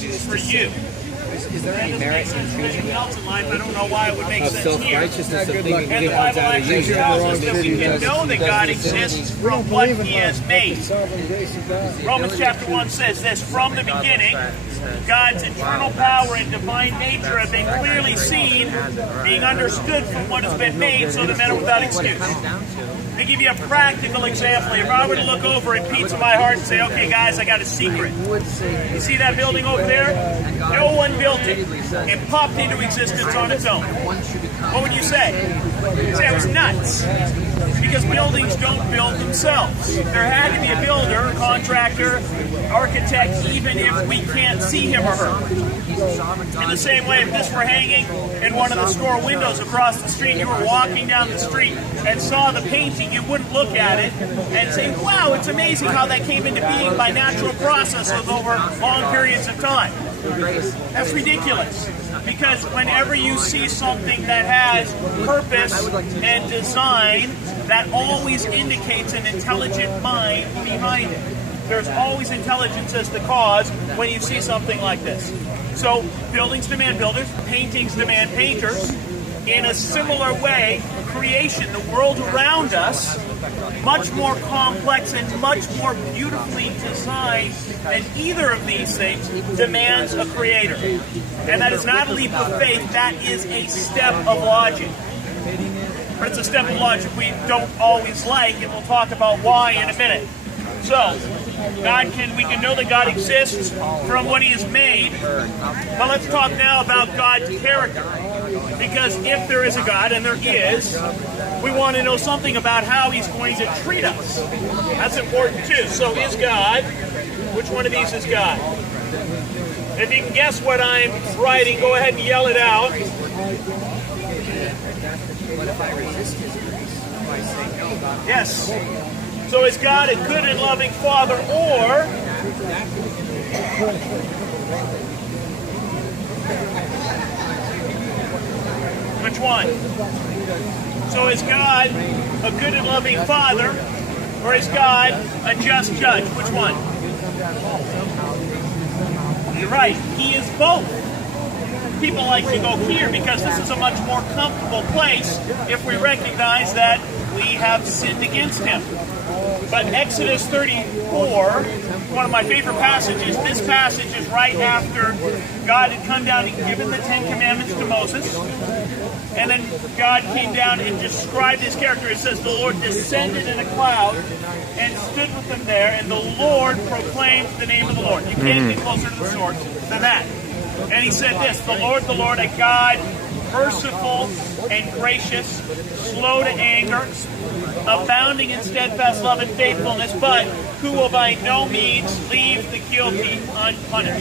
this is for you. Is there any merit in Anything else in life, I don't know why it would make sense here. self-righteousness of thinking And the Bible actually tells us that we can know that God exists from what He has made. Romans chapter 1 says this, from the beginning, God's eternal power and divine nature have been clearly seen, being understood from what has been made, so that men are without excuse. Let me give you a practical example. If I were to look over at Pizza My Heart and say, okay guys, I got a secret. You see that building over there? No one built it. It popped into existence on its own. What would you say? You'd say it was nuts. Because buildings don't build themselves. There had to be a builder, contractor, architect, even if we can't see him or her. In the same way, if this were hanging in one of the store windows across the street, you were walking down the street and saw the painting, you wouldn't look at it and say, wow, it's amazing how that came into being by natural processes over long periods of time. That's ridiculous. Because whenever you see something that has purpose and design, that always indicates an intelligent mind behind it. There's always intelligence as the cause when you see something like this. So buildings demand builders, paintings demand painters. In a similar way, creation, the world around us, much more complex and much more beautifully designed than either of these things, demands a creator. And that is not a leap of faith, that is a step of logic. But it's a step of logic we don't always like, and we'll talk about why in a minute. So, we can know that God exists from what He has made, but let's talk now about God's character. Because if there is a God, and there is, we want to know something about how He's going to treat us. That's important too. So is God, which one of these is God? If you can guess what I'm writing, go ahead and yell it out. Yes. So is God a good and loving Father, or which one? So is God a good and loving Father, or is God a just judge? Which one? You're right. He is both. People like to go here because this is a much more comfortable place if we recognize that we have sinned against Him. But Exodus 34, one of my favorite passages, this passage is right after God had come down and given the Ten Commandments to Moses. And then God came down and described His character. It says, the Lord descended in a cloud and stood with them there, and the Lord proclaimed the name of the Lord. You can't get closer to the source than that. And He said this, the Lord, a God merciful and gracious, slow to anger, abounding in steadfast love and faithfulness, but who will by no means leave the guilty unpunished.